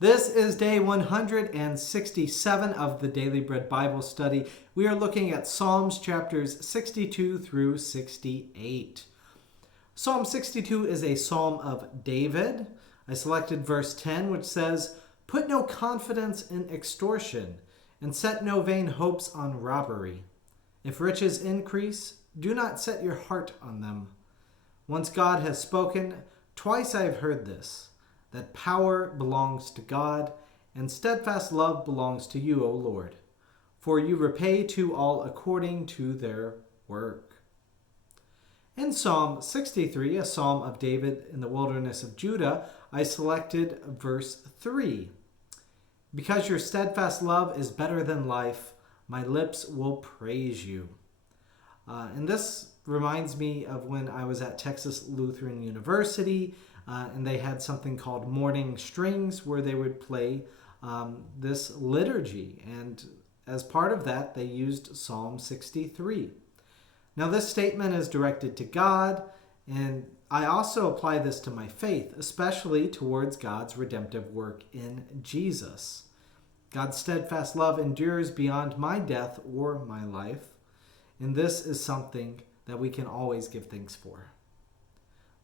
This is day 167 of the Daily Bread Bible Study. We are looking at Psalms chapters 62 through 68. Psalm 62 is a psalm of David. I selected verse 10, which says, "Put no confidence in extortion, and set no vain hopes on robbery. If riches increase, do not set your heart on them. Once God has spoken, twice I have heard this, that power belongs to God, and steadfast love belongs to you, O Lord. For you repay to all according to their work." In Psalm 63, a psalm of David in the wilderness of Judah, I selected verse 3. "Because your steadfast love is better than life, my lips will praise you." And this reminds me of when I was at Texas Lutheran University, and they had something called Morning Strings where they would play this liturgy. And as part of that, they used Psalm 63. Now, this statement is directed to God, and I also apply this to my faith, especially towards God's redemptive work in Jesus. God's steadfast love endures beyond my death or my life, and this is something that we can always give thanks for.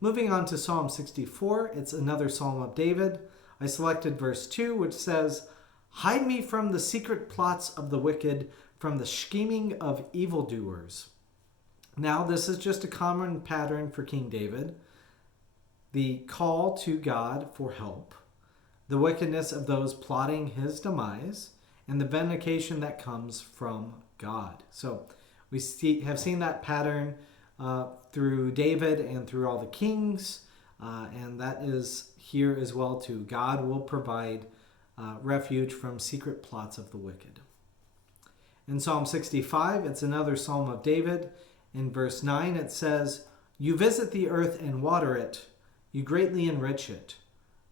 Moving on to Psalm 64, it's another psalm of David. I selected verse 2, which says, "Hide me from the secret plots of the wicked, from the scheming of evildoers." Now, this is just a common pattern for King David. The call to God for help, the wickedness of those plotting his demise, and the vindication that comes from God. So we have seen that pattern through David and through all the kings, and that is here as well too. God will provide refuge from secret plots of the wicked. In Psalm 65, it's another psalm of David. In verse 9, it says, "You visit the earth and water it. You greatly enrich it.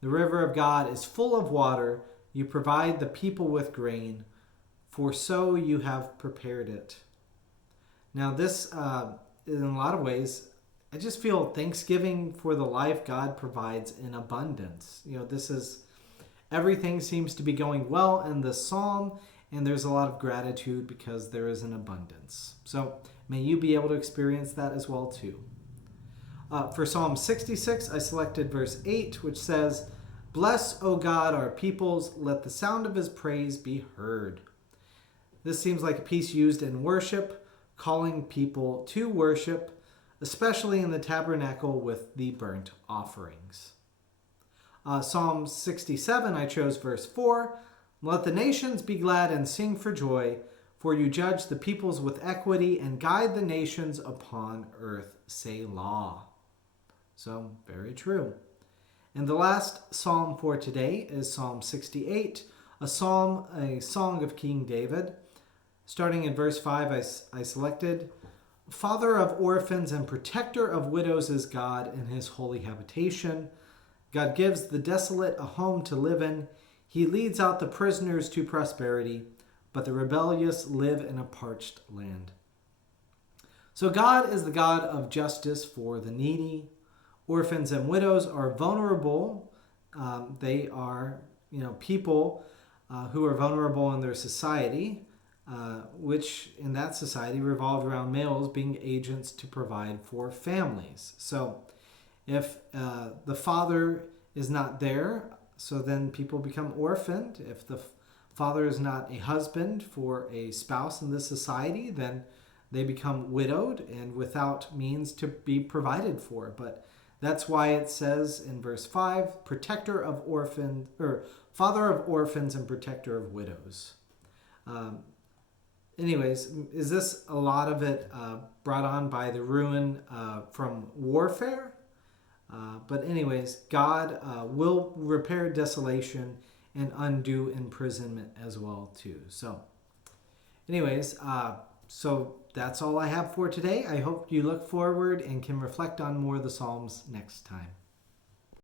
The river of God is full of water. You provide the people with grain, for so you have prepared it." Now this, in a lot of ways, I just feel thanksgiving for the life God provides in abundance. Everything seems to be going well in this psalm, and there's a lot of gratitude because there is an abundance. So may you be able to experience that as well too. For Psalm 66, I selected verse 8, which says, "Bless, O God, our peoples, let the sound of his praise be heard." This seems like a piece used in worship, calling people to worship, especially in the tabernacle with the burnt offerings. Psalm 67, I chose verse 4. "Let the nations be glad and sing for joy, for you judge the peoples with equity and guide the nations upon earth. Selah." So, very true. And the last psalm for today is Psalm 68, a song of King David. Starting in verse 5, I selected, "Father of orphans and protector of widows is God in his holy habitation. God gives the desolate a home to live in. He leads out the prisoners to prosperity, but the rebellious live in a parched land." So God is the God of justice for the needy. Orphans and widows are vulnerable. They are, people who are vulnerable in their society, which in that society revolved around males being agents to provide for families. So if the father is not there, so then people become orphaned. If the father is not a husband for a spouse in this society, then they become widowed and without means to be provided for. But that's why it says in verse 5, "Protector of orphans," or "Father of orphans and protector of widows." Anyways, is this a lot of it brought on by the ruin from warfare? But anyways, God will repair desolation and undo imprisonment as well too. So anyways, so that's all I have for today. I hope you look forward and can reflect on more of the Psalms next time.